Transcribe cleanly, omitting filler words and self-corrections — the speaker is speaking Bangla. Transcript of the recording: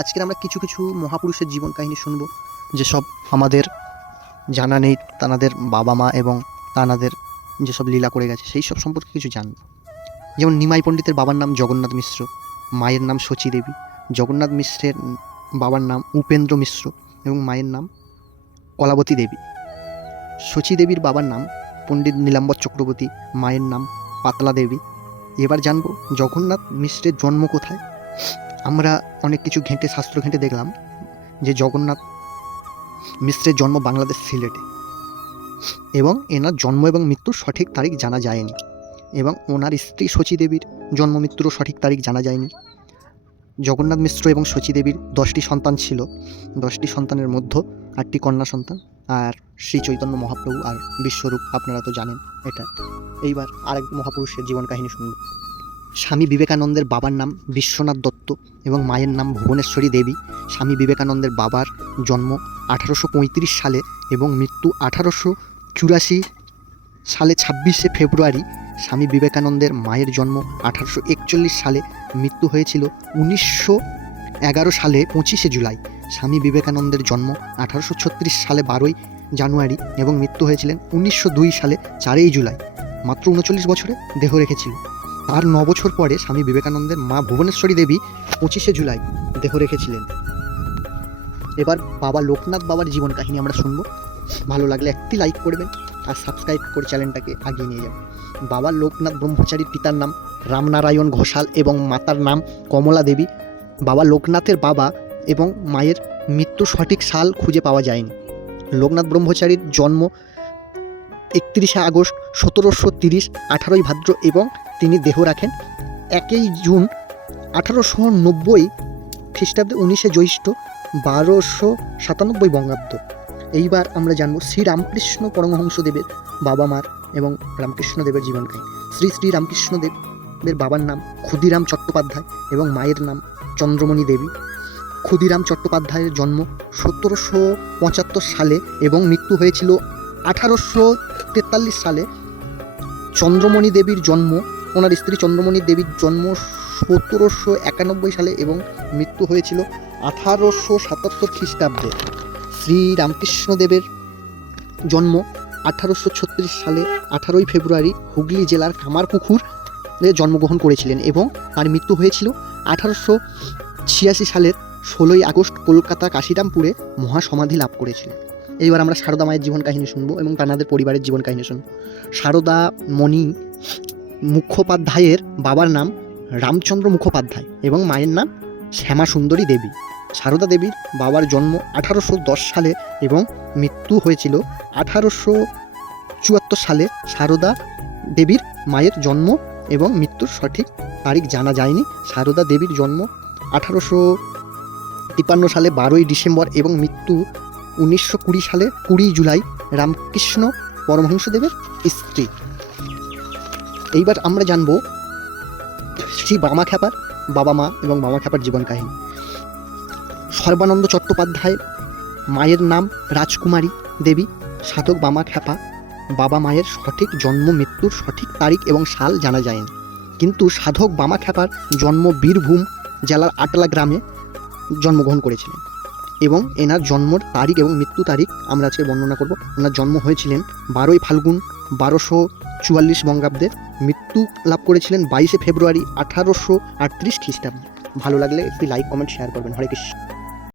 আজকের আমরা কিছু কিছু মহাপুরুষের জীবন কাহিনী শুনব, যেসব আমাদের জানা নেই, তাদের বাবা মা এবং তাদের যেসব লীলা করে গেছে সেই সব সম্পর্কে কিছু জানব। যেমন নিমাই পণ্ডিতের বাবার নাম জগন্নাথ মিশ্র, মায়ের নাম শচী দেবী। জগন্নাথ মিশ্রের বাবার নাম উপেন্দ্র মিশ্র এবং মায়ের নাম কলাবতী দেবী। শচী দেবীর বাবার নাম পণ্ডিত নীলাম্বর চক্রবর্তী, মায়ের নাম পাতলা দেবী। এবার জানব জগন্নাথ মিশ্রের জন্ম কোথায়। আমরা অনেক কিছু শাস্ত্র ঘেঁটে দেখলাম যে জগন্নাথ মিশ্রের জন্ম বাংলাদেশ সিলেটে, এবং এনার জন্ম এবং মৃত্যুর সঠিক তারিখ জানা যায়নি, এবং ওনার স্ত্রী শচী দেবীর জন্ম মৃত্যুরও সঠিক তারিখ জানা যায়নি। জগন্নাথ মিশ্র এবং শচী দেবীর 10টি সন্তান ছিল। 10টি সন্তানের মধ্যে 8টি কন্যা সন্তান, আর শ্রী চৈতন্য মহাপ্রভু আর বিশ্বরূপ আপনারা তো জানেন এটা। এইবার আরেক মহাপুরুষের জীবন কাহিনী শুনব। স্বামী বিবেকানন্দের বাবার নাম বিশ্বনাথ দত্ত এবং মায়ের নাম ভুবনেশ্বরী দেবী। স্বামী বিবেকানন্দের বাবার জন্ম 1835 সালে এবং মৃত্যু 1884 সালে 26শে ফেব্রুয়ারি। স্বামী বিবেকানন্দের মায়ের জন্ম 1841 সালে, মৃত্যু হয়েছিল 1911 সালে 25শে জুলাই। স্বামী বিবেকানন্দের জন্ম 1836 সালে 12ই জানুয়ারি এবং মৃত্যু হয়েছিলেন 1902 সালে 4ই জুলাই। মাত্র 39 বছরে দেহ রেখেছিল। তার 9 বছর পরে স্বামী বিবেকানন্দের মা ভুবনেশ্বরী দেবী 25শে জুলাই দেহ রেখেছিলেন। এবার বাবা লোকনাথ বাবার জীবন কাহিনী আমরা শুনবো। ভালো লাগলে একটি লাইক করবেন আর সাবস্ক্রাইব করে চ্যানেলটাকে আগিয়ে নিয়ে যাবেন। বাবা লোকনাথ ব্রহ্মচারীর পিতার নাম রামনারায়ণ ঘোষাল এবং মাতার নাম কমলা দেবী। বাবা লোকনাথের বাবা এবং মায়ের মৃত্যুর সঠিক সাল খুঁজে পাওয়া যায়নি। লোকনাথ ব্রহ্মচারীর জন্ম 31শে আগস্ট 1730, 18ই ভাদ্র, এবং তিনি দেহ রাখেন 1ই জুন 1890 খ্রিস্টাব্দে, 19শে জ্যৈষ্ঠ 1297 বঙ্গাব্দ। এইবার আমরা জানব শ্রীরামকৃষ্ণ পরমহংসদেবের বাবা মার এবং রামকৃষ্ণদেবের জীবন কাহিনী। শ্রী রামকৃষ্ণদেবের বাবার নাম ক্ষুদিরাম চট্টোপাধ্যায় এবং মায়ের নাম চন্দ্রমণি দেবী। ক্ষুদিরাম চট্টোপাধ্যায়ের জন্ম 1775 সালে এবং মৃত্যু হয়েছিল 1843 সালে। চন্দ্রমণি দেবীর জন্ম, ওনার স্ত্রী চন্দ্রমণি দেবীর জন্ম 1791 সালে এবং মৃত্যু হয়েছিল 1877 খ্রিস্টাব্দে। শ্রী রামকৃষ্ণদেবের জন্ম 1836 সালে 18ই ফেব্রুয়ারি হুগলি জেলার কামারপুকুরে জন্মগ্রহণ করেছিলেন এবং তার মৃত্যু হয়েছিল 1886 সালের 16ই আগস্ট কলকাতা কাশিরামপুরে মহাসমাধি লাভ করেছিলেন। এইবার আমরা সারদা মায়ের জীবন কাহিনী শুনবো এবং তাদের পরিবারের জীবন কাহিনী শুনবো। সারদা মণি মুখোপাধ্যায়ের বাবার নাম রামচন্দ্র মুখোপাধ্যায় এবং মায়ের নাম শ্যামা সুন্দরী দেবী। সারদা দেবীর বাবার জন্ম 1810 সালে এবং মৃত্যু হয়েছিল 1874 সালে। সারদা দেবীর মায়ের জন্ম এবং মৃত্যুর সঠিক তারিখ জানা যায়নি। সারদা দেবীর জন্ম 1853 সালে 12ই ডিসেম্বর এবং মৃত্যু 1920 সালে 20 জুলাই। রামকৃষ্ণ পরমহংসদেবের স্ত্রী। এইবার আমরা জানব শ্রী বামা খ্যাপার বাবা মা এবং বামা খ্যাপার জীবন কাহিনী। সর্বানন্দ চট্টোপাধ্যায়, মায়ের নাম রাজকুমারী দেবী। সাধক বামা খ্যাপা বাবা মায়ের সঠিক জন্ম মৃত্যুর সঠিক তারিখ এবং সাল জানা যায়নি, কিন্তু সাধক বামা খ্যাপার জন্ম বীরভূম জেলার আটলা গ্রামে জন্মগ্রহণ করেছিলেন এবং এনার জন্মর তারিখ এবং মৃত্যু তারিখ আমরা আজকে বর্ণনা করব। ওনার জন্ম হয়েছিলেন 12ই ফাল্গুন 1244 বঙ্গাব্দে, মৃত্যু লাভ করেছিলেন 22শে ফেব্রুয়ারি 1838 খ্রিস্টাব্দে। ভালো লাগলে একটি লাইক কমেন্ট শেয়ার করবেন। হরে কৃষ্ণ।